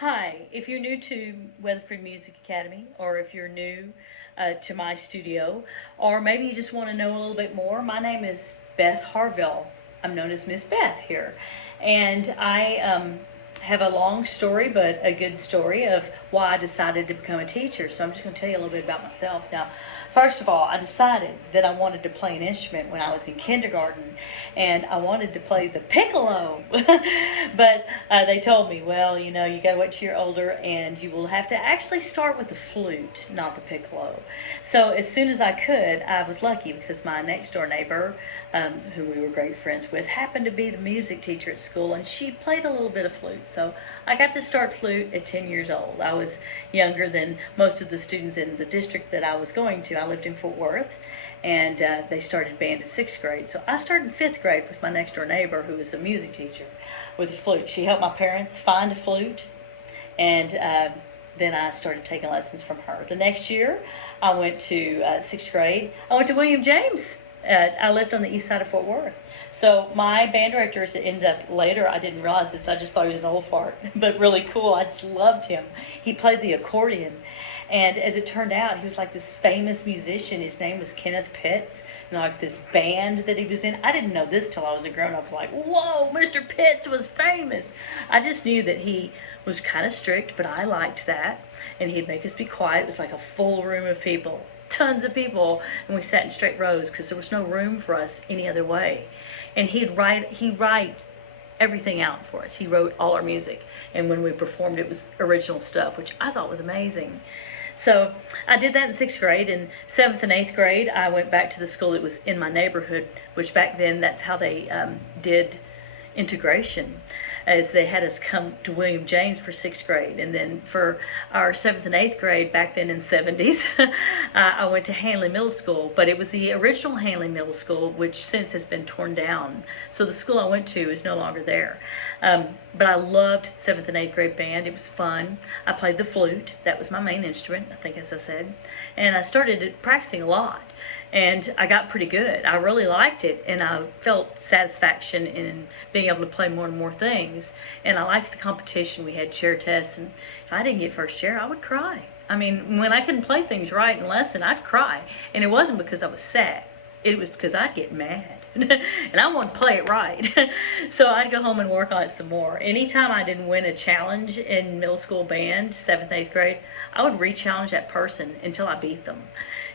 Hi, if you're new to Weatherford Music Academy, or if you're new to my studio, or maybe you just want to know a little bit more, my name is Beth Harville. I'm known as Miss Beth here. And I have a long story, but a good story of why I decided to become a teacher. So I'm just going to tell you a little bit about myself. Now, first of all, I decided that I wanted to play an instrument when I was in kindergarten, and I wanted to play the piccolo. But they told me, well, you got to wait till you're older, and you will have to actually start with the flute, not the piccolo. So as soon as I could, I was lucky because my next door neighbor, who we were great friends with, happened to be the music teacher at school, and she played a little bit of flute. So I got to start flute at 10 years old. I was younger than most of the students in the district that I was going to. I lived in Fort Worth, and they started band in 6th grade. So I started in 5th grade with my next door neighbor, who was a music teacher, with a flute. She helped my parents find a flute, and then I started taking lessons from her. The next year, I went to 6th grade. I went to William James. I lived on the east side of Fort Worth. So my band directors ended up later, I didn't realize this, I just thought he was an old fart, but really cool. I just loved him. He played the accordion. And as it turned out, he was like this famous musician. His name was Kenneth Pitts. And like this band that he was in, I didn't know this till I was a grown up. Like, whoa, Mr. Pitts was famous. I just knew that he was kind of strict, but I liked that. And he'd make us be quiet. It was like a full room of people, tons of people, and we sat in straight rows because there was no room for us any other way. And he'd write everything out for us. He wrote all our music, and when we performed, it was original stuff, which I thought was amazing. So I did that in 6th grade. In 7th and 8th grade, I went back to the school that was in my neighborhood, which back then that's how they did integration, as they had us come to William James for 6th grade. And then for our 7th and 8th grade, back then in 70s, I went to Hanley Middle School, but it was the original Hanley Middle School, which since has been torn down. So the school I went to is no longer there. But I loved 7th and 8th grade band. It was fun. I played the flute. That was my main instrument, I think, as I said. And I started practicing a lot. And I got pretty good. I really liked it, and I felt satisfaction in being able to play more and more things. And I liked the competition. We had chair tests, and if I didn't get first chair, I would cry. I mean, when I couldn't play things right in lesson, I'd cry. And it wasn't because I was sad. It was because I'd get mad. And I wanted to play it right. So I'd go home and work on it some more. Anytime I didn't win a challenge in middle school band, 7th, 8th grade, I would re-challenge that person until I beat them.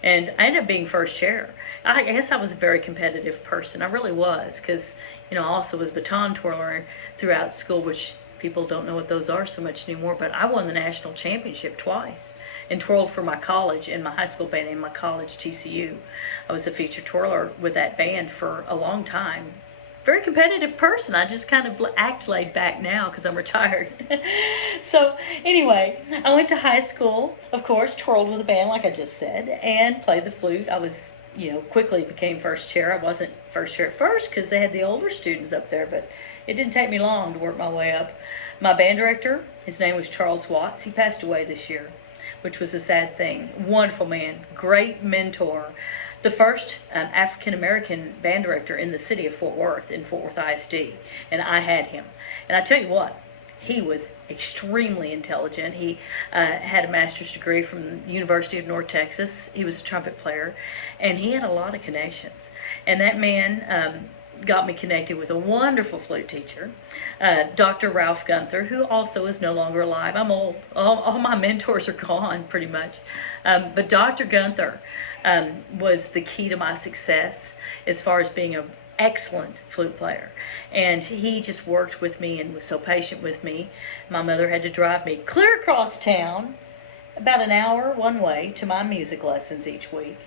And I ended up being first chair. I guess I was a very competitive person. I really was, because, I also was baton twirler throughout school, which people don't know what those are so much anymore, but I won the national championship twice and twirled for my college in my high school band and my college, TCU. I was a featured twirler with that band for a long time. Very competitive person. I just kind of act laid back now because I'm retired. So anyway, I went to high school, of course, twirled with a band like I just said, and played the flute. I was, quickly became first chair. I wasn't first chair at first because they had the older students up there, but it didn't take me long to work my way up. My band director, his name was Charles Watts. He passed away this year, which was a sad thing. Wonderful man, great mentor. The first African-American band director in the city of Fort Worth, in Fort Worth ISD, and I had him. And I tell you what, he was extremely intelligent. He had a master's degree from the University of North Texas. He was a trumpet player, and he had a lot of connections. And that man got me connected with a wonderful flute teacher, Dr. Ralph Gunther, who also is no longer alive. I'm old. All my mentors are gone, pretty much. But Dr. Gunther was the key to my success as far as being an excellent flute player. And he just worked with me and was so patient with me. My mother had to drive me clear across town, about an hour one way, to my music lessons each week.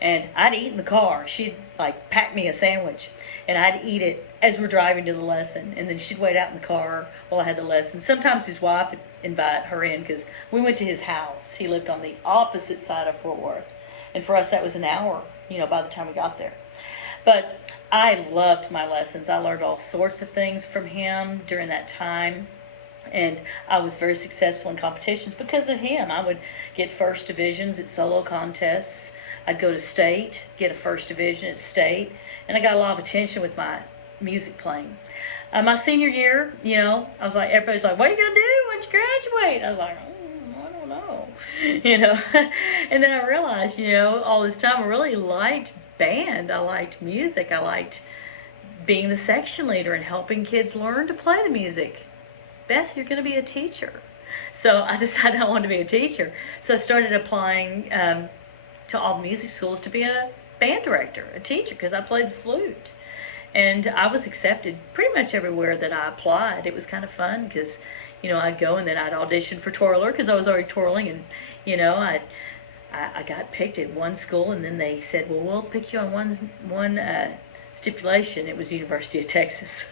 And I'd eat in the car. She'd pack me a sandwich, and I'd eat it as we're driving to the lesson. And then she'd wait out in the car while I had the lesson. Sometimes his wife would invite her in because we went to his house. He lived on the opposite side of Fort Worth. And for us, that was an hour, by the time we got there. But I loved my lessons. I learned all sorts of things from him during that time. And I was very successful in competitions because of him. I would get first divisions at solo contests. I'd go to state, get a first division at state. And I got a lot of attention with my music playing. My senior year, I was like, everybody's like, what are you going to do when why'd you graduate? I was like, I don't know. And then I realized, all this time I really liked band. I liked music. I liked being the section leader and helping kids learn to play the music. Beth, you're going to be a teacher. So I decided I wanted to be a teacher. So I started applying to all the music schools to be a band director, a teacher, because I played the flute. And I was accepted pretty much everywhere that I applied. It was kind of fun because, I'd go and then I'd audition for twirler because I was already twirling. And, I got picked at one school, and then they said, well, we'll pick you on one stipulation. It was University of Texas,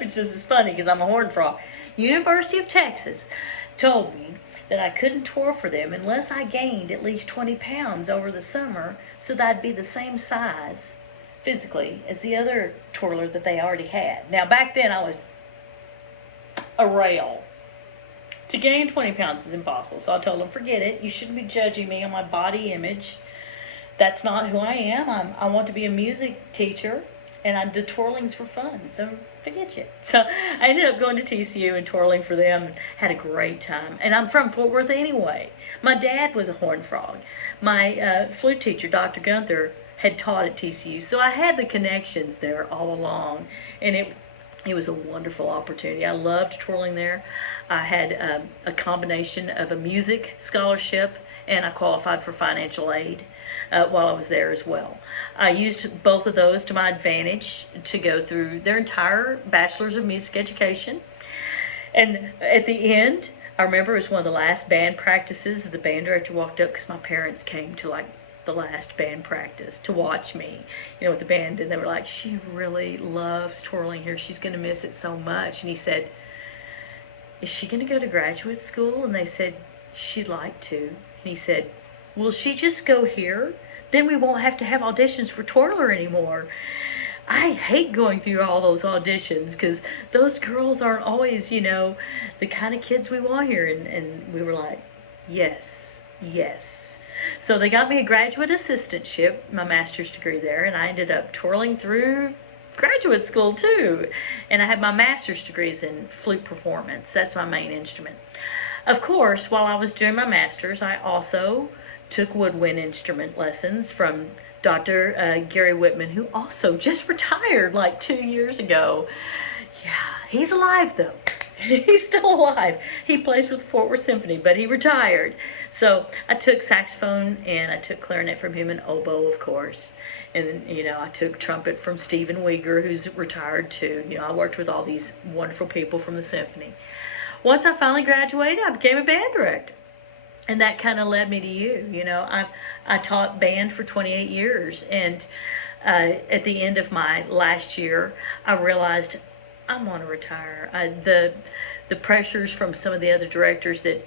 which is funny because I'm a horn frog. University of Texas told me that I couldn't twirl for them unless I gained at least 20 pounds over the summer so that I'd be the same size physically as the other twirler that they already had. Now, back then I was a rail. To gain 20 pounds was impossible, so I told them, forget it. You shouldn't be judging me on my body image. That's not who I am. I want to be a music teacher, and the twirling's for fun, so forget you. So I ended up going to TCU and twirling for them and had a great time. And I'm from Fort Worth anyway. My dad was a horn frog. My flute teacher, Dr. Gunther, had taught at TCU, so I had the connections there all along, and it was a wonderful opportunity. I loved twirling there. I had a combination of a music scholarship, and I qualified for financial aid while I was there as well. I used both of those to my advantage to go through their entire Bachelor's of Music Education. And at the end, I remember it was one of the last band practices. The band director walked up because my parents came to the last band practice to watch me, with the band, and they were like, she really loves twirling here. She's going to miss it so much. And he said, is she going to go to graduate school? And they said, she'd like to. And he said, will she just go here? Then we won't have to have auditions for twirler anymore. I hate going through all those auditions because those girls aren't always, the kind of kids we want here. And we were like, yes. So they got me a graduate assistantship, my master's degree there, and I ended up twirling through graduate school too. And I had my master's degrees in flute performance. That's my main instrument. Of course, while I was doing my master's, I also took woodwind instrument lessons from Dr. Gary Whitman, who also just retired 2 years ago. Yeah, he's alive though. He's still alive. He plays with the Fort Worth Symphony, but he retired. So I took saxophone and I took clarinet from him and oboe, of course. And then, I took trumpet from Stephen Uyghur, who's retired too. I worked with all these wonderful people from the symphony. Once I finally graduated, I became a band director. And that kind of led me to you. I taught band for 28 years. And at the end of my last year, I realized I want to retire. The pressures from some of the other directors that,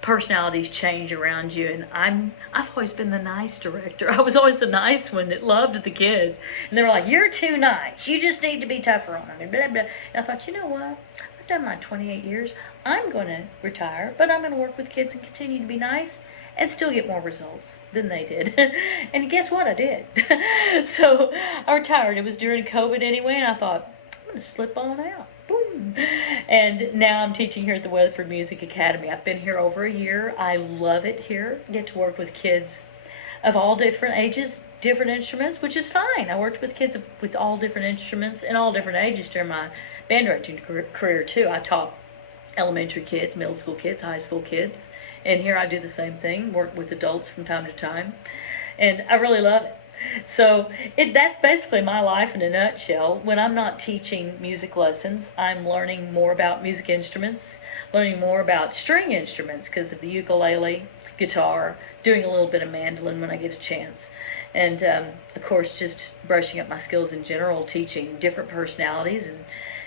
personalities change around you, and I've always been the nice director. I was always the nice one that loved the kids, and they were like, you're too nice. You just need to be tougher on them, and blah, blah. And I thought, you know what? I've done my 28 years. I'm going to retire, but I'm going to work with kids and continue to be nice and still get more results than they did. And guess what? I did. So I retired. It was during COVID anyway, and I thought, I'm going to slip on out. Boom. And now I'm teaching here at the Weatherford Music Academy. I've been here over a year. I love it here. I get to work with kids of all different ages, different instruments, which is fine. I worked with kids with all different instruments and all different ages during my band directing career too. I taught elementary kids, middle school kids, high school kids, and here I do the same thing, work with adults from time to time, and I really love it. So that's basically my life in a nutshell. When I'm not teaching music lessons, I'm learning more about music instruments, learning more about string instruments because of the ukulele, guitar, doing a little bit of mandolin when I get a chance. And of course, just brushing up my skills in general, teaching different personalities and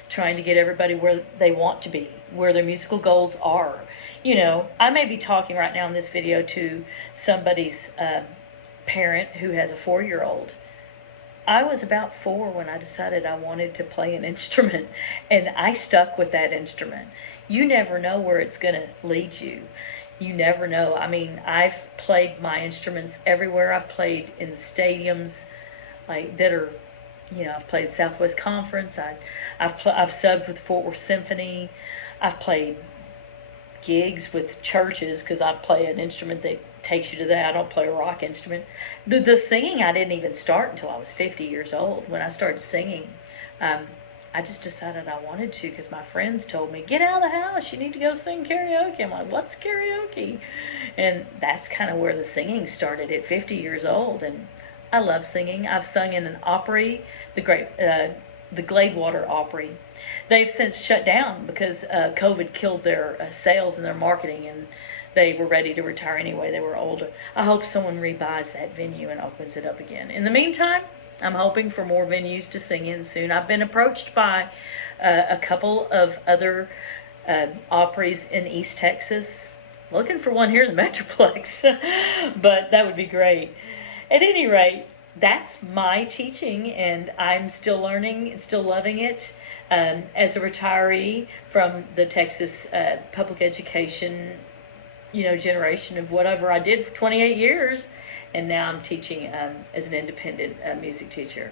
trying to get everybody where they want to be, where their musical goals are. I may be talking right now in this video to somebody's parent who has a 4-year-old. I was about 4 when I decided I wanted to play an instrument, and I stuck with that instrument. You never know where it's going to lead you. You never know. I mean, I've played my instruments everywhere. I've played in the stadiums that are, I've played Southwest Conference. I've subbed with Fort Worth Symphony. I've played gigs with churches because I play an instrument that takes you to that. I don't play a rock instrument. The singing I didn't even start until I was 50 years old. When I started singing, I just decided I wanted to because my friends told me, get out of the house, you need to go sing karaoke. I'm like, what's karaoke? And that's kind of where the singing started at 50 years old. And I love singing. I've sung in an Opry, the Gladewater Opry. They've since shut down because COVID killed their sales and their marketing, and they were ready to retire anyway. They were older. I hope someone rebuys that venue and opens it up again. In the meantime, I'm hoping for more venues to sing in soon. I've been approached by a couple of other Opries in East Texas. Looking for one here in the Metroplex, but that would be great. At any rate, that's my teaching, and I'm still learning and still loving it. As a retiree from the Texas public education, generation of whatever I did for 28 years, and now I'm teaching as an independent music teacher.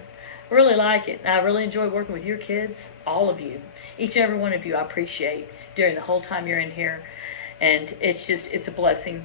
I really like it. I really enjoy working with your kids, all of you, each and every one of you. I appreciate during the whole time you're in here, and it's a blessing.